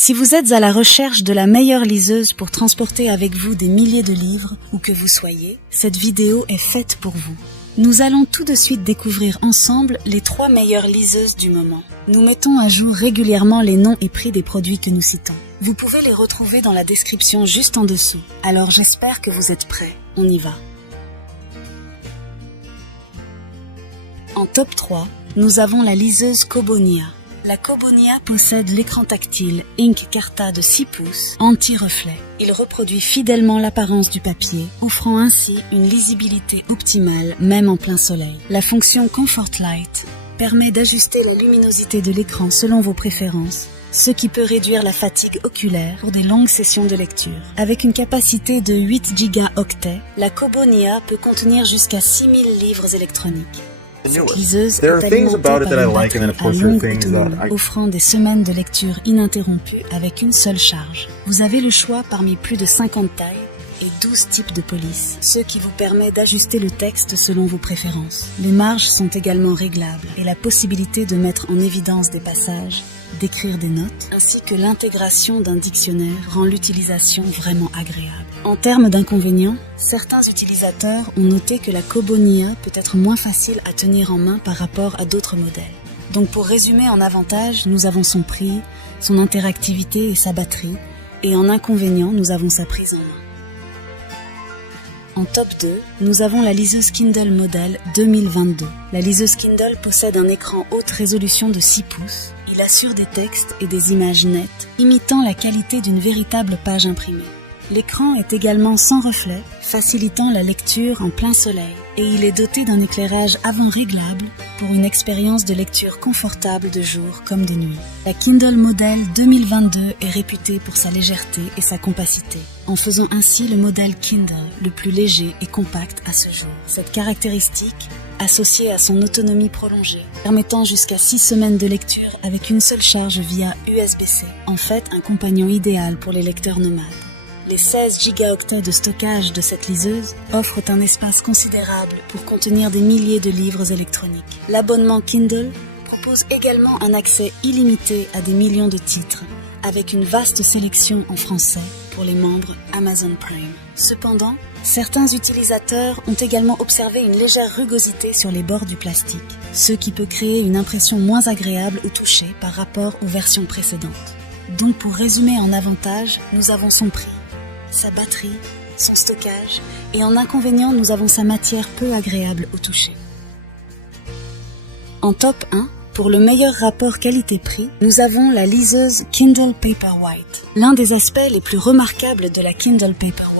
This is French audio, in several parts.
Si vous êtes à la recherche de la meilleure liseuse pour transporter avec vous des milliers de livres, où que vous soyez, cette vidéo est faite pour vous. Nous allons tout de suite découvrir ensemble les 3 meilleures liseuses du moment. Nous mettons à jour régulièrement les noms et prix des produits que nous citons. Vous pouvez les retrouver dans la description juste en dessous. Alors j'espère que vous êtes prêts. On y va. En top 3, nous avons la liseuse Kobonia. La Kobonia possède l'écran tactile Ink Carta de 6 pouces, anti-reflet. Il reproduit fidèlement l'apparence du papier, offrant ainsi une lisibilité optimale, même en plein soleil. La fonction Comfort Light permet d'ajuster la luminosité de l'écran selon vos préférences, ce qui peut réduire la fatigue oculaire pour des longues sessions de lecture. Avec une capacité de 8 gigaoctets, la Kobonia peut contenir jusqu'à 6000 livres électroniques. Cette liseuse est alimentée par une batterie à longue autonomie, offrant des semaines de lecture ininterrompues avec une seule charge. Vous avez le choix parmi plus de 50 tailles et 12 types de police, ce qui vous permet d'ajuster le texte selon vos préférences. Les marges sont également réglables et la possibilité de mettre en évidence des passages, d'écrire des notes, ainsi que l'intégration d'un dictionnaire rend l'utilisation vraiment agréable. En termes d'inconvénients, certains utilisateurs ont noté que la Kobonia peut être moins facile à tenir en main par rapport à d'autres modèles. Donc pour résumer en avantage, nous avons son prix, son interactivité et sa batterie, et en inconvénient, nous avons sa prise en main. En top 2, nous avons la liseuse Kindle Model 2022. La liseuse Kindle possède un écran haute résolution de 6 pouces. Il assure des textes et des images nettes, imitant la qualité d'une véritable page imprimée. L'écran est également sans reflet, facilitant la lecture en plein soleil, et il est doté d'un éclairage avant réglable pour une expérience de lecture confortable de jour comme de nuit. La Kindle Model 2022 est réputée pour sa légèreté et sa compacité, en faisant ainsi le modèle Kindle le plus léger et compact à ce jour. Cette caractéristique, associée à son autonomie prolongée, permettant jusqu'à 6 semaines de lecture avec une seule charge via USB-C, en fait un compagnon idéal pour les lecteurs nomades. Les 16 gigaoctets de stockage de cette liseuse offrent un espace considérable pour contenir des milliers de livres électroniques. L'abonnement Kindle propose également un accès illimité à des millions de titres, avec une vaste sélection en français pour les membres Amazon Prime. Cependant, certains utilisateurs ont également observé une légère rugosité sur les bords du plastique, ce qui peut créer une impression moins agréable au toucher par rapport aux versions précédentes. Donc pour résumer en avantage, nous avons son prix, sa batterie, son stockage, et en inconvénient, nous avons sa matière peu agréable au toucher. En top 1, pour le meilleur rapport qualité-prix, nous avons la liseuse Kindle Paperwhite. L'un des aspects les plus remarquables de la Kindle Paperwhite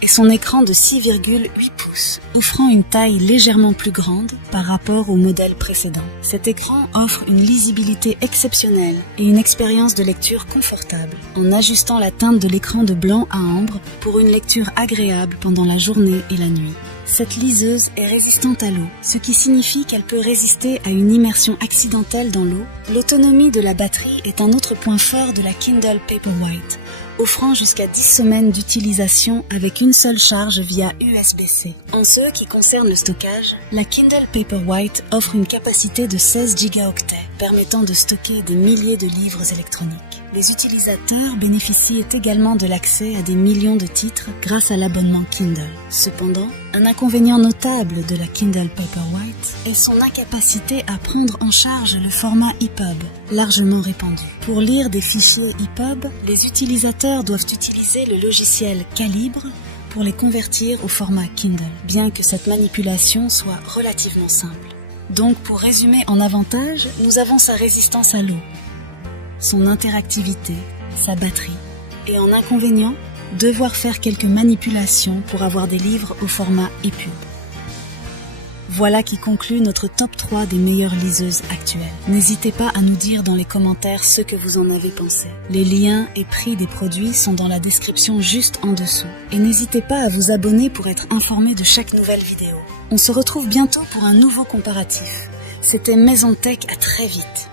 est son écran de 6,8 pouces, offrant une taille légèrement plus grande par rapport au modèle précédent. Cet écran offre une lisibilité exceptionnelle et une expérience de lecture confortable, en ajustant la teinte de l'écran de blanc à ambre pour une lecture agréable pendant la journée et la nuit. Cette liseuse est résistante à l'eau, ce qui signifie qu'elle peut résister à une immersion accidentelle dans l'eau. L'autonomie de la batterie est un autre point fort de la Kindle Paperwhite, offrant jusqu'à 10 semaines d'utilisation avec une seule charge via USB-C. En ce qui concerne le stockage, la Kindle Paperwhite offre une capacité de 16 gigaoctets, permettant de stocker des milliers de livres électroniques. Les utilisateurs bénéficient également de l'accès à des millions de titres grâce à l'abonnement Kindle. Cependant, un inconvénient notable de la Kindle Paperwhite est son incapacité à prendre en charge le format EPUB, largement répandu. Pour lire des fichiers EPUB, les utilisateurs doivent utiliser le logiciel Calibre pour les convertir au format Kindle, bien que cette manipulation soit relativement simple. Donc, pour résumer en avantage, nous avons sa résistance à l'eau, son interactivité, sa batterie, et en inconvénient, devoir faire quelques manipulations pour avoir des livres au format EPUB. Voilà qui conclut notre top 3 des meilleures liseuses actuelles. N'hésitez pas à nous dire dans les commentaires ce que vous en avez pensé. Les liens et prix des produits sont dans la description juste en dessous. Et n'hésitez pas à vous abonner pour être informé de chaque nouvelle vidéo. On se retrouve bientôt pour un nouveau comparatif. C'était Maison Tech, à très vite.